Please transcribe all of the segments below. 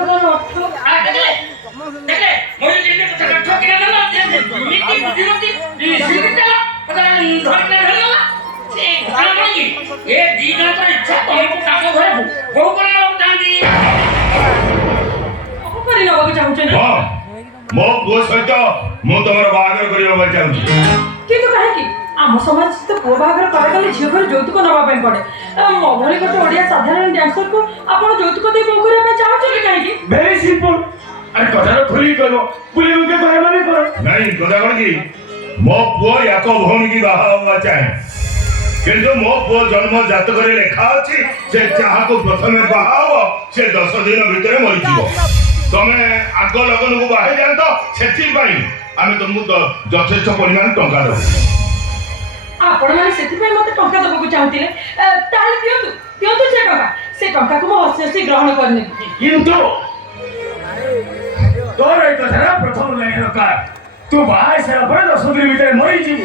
ଟଙ୍କାର ଅର୍ଥ देखले मोर जेने कथा ठोकिना ना मिट्टी बुद्धिमती सिंगटा कथा धरना धरला से घटना की ए दी जन पर इच्छा तुमको ताको घरे बहु करना चाहती को करि नबो चाहू छे हां मो पुओ सहित मो तमर बाहागर करियो बा चाहू किंतु काहे कि आम समाज तो पुओ बाहागर करागले झियो घर यौतुक नबा पय पड़े मो भली गोटे ओडिया साधारण डांसर को आपण यौतुक दे बहु करे पे चाहू छे काहे कि वेरी सिंपल अरे कथार खुली करो पुलिस उनके कहे माने करो नहीं कदा कोन की मो पुओ याको भौन की बाहा होवा चाहे किंतु मो पुओ जन्म जात करे लेखा अछि से चाहा को प्रथमे बाहा हो से 10 दिन भीतर मरि जीवो तमे आग लगन को बाहे जान तो सेठी पाई आमे तुमको यथेष्ट परिमाण टंका देबो आपण माने सेति पय मते टंका दबो को चाहतिले ताले दियंतु से टंका को मो हस्ते ग्रहण करने किंतु तोर एक कथा प्रथम लाइन दरकार तू बाहे से पर 10 दिन भीतर मरि जीवु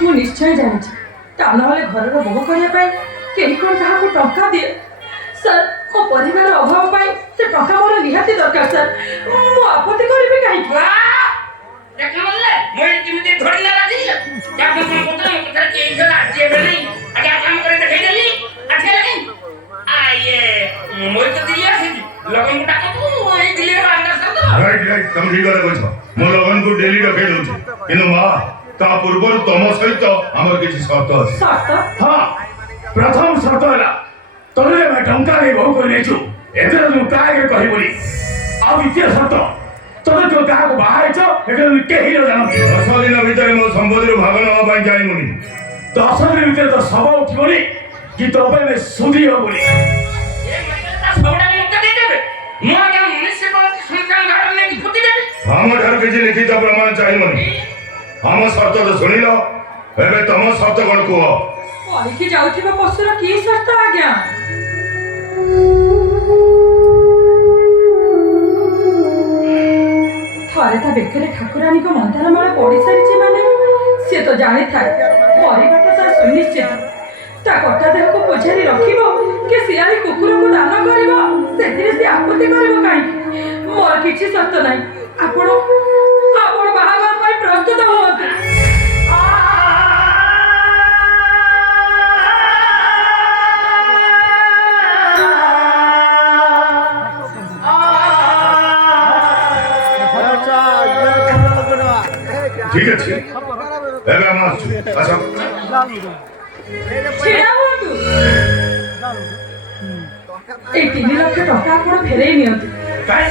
मु निश्चय जानि ता नहले घरर बहु करिया पाई केही कोन काहा को टंका दिए सर मो परिवार अभाव पाई से टंका मोर निहाती दरकार सर मु आपत्ति करिबे काहे देखा बोलले मोर किमिते धरना राजी या कोन कोन कथा के इजला जे बेली आगे काम करे देखे देली अच्छे लगे आये मोर तो दिया से लगन मुटा को ओई दिले अंदर सब तो राइट तुम ठीक करे कहछ मो लगन को डेली रखे दउछ किनु मा ता पूर्व तम सहित हमर किछि शर्त अछि शर्त हां प्रथम शर्त हला तोरे मैं टंका रे बहु कर लेछु एतरे तू काहे के कहि बोली आ द्वितीय शर्त तोरे तो काहा को बाहे छ एतरे तू केही न जानो 10 दिन भीतर मो संबोधि भाग नवा पाई जाई मुनी 10 दिन भीतर तो सब उठिबोनी कि तो पे में सुधी हो बोली सबडा मुक्त दे देबे मो आगे म्युनिसिपल सुनसान गार्डन में फुटी देबे हम ठार किछि लिखित प्रमाण चाहि मुनी हम शर्त तो सुनिलो एबे तम शर्त कोन को पलिकी जाउथिबा पशुर की शर्त आज्ञा थरे ता बेकरे ठाकुरानी को मंदारमाला पड़ी सारिछि माने से तो जानि थाए परिवारटा ता सुनिश्चित ता कटा देह को पोछारी रखिबो के सियारी कुकुर को दान करिवो सेथिरे से आपत्ति करिवो काई मोर किछि शर्त नाही आपण बाहागर पर प्रस्तुत होत ठीक अछि एबे हम आछु अच्छा छेड़ा हुअतु ए 3 लाख टका आपण फेरै नियंतु काय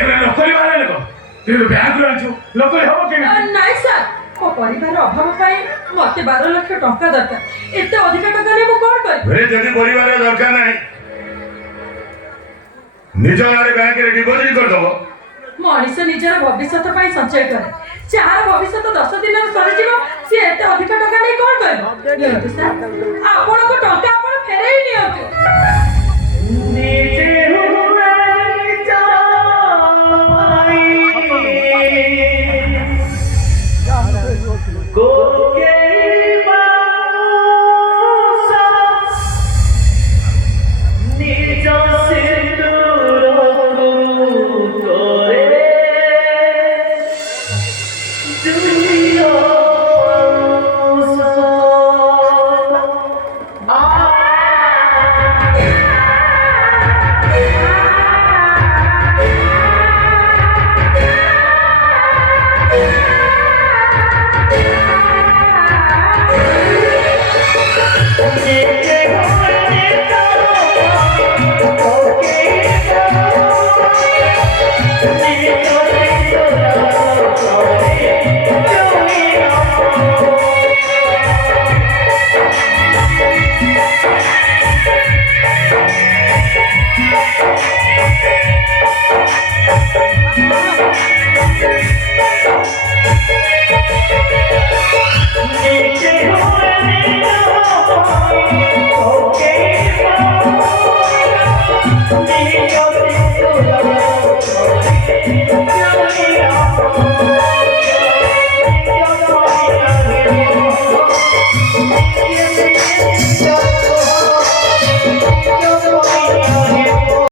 एबे नकली वाला लेको तू बैंक रे आछु नकली हो के नाइ सर मो परिवार अभाव पाई मते 12 लाख टका दरकार एते अधिक टका ले मु कोन करि रे जदी परिवार दरकार नाही निज नारे बैंक रे डिपॉजिट कर दबो मनीष निजर भविष्य पाई संचय करे चार भविष्य 10 दिन सरी जीव सी एते अधिक टका नै कोन करिवो नियंतु सर आपण को टका आपण फेरै नियंतु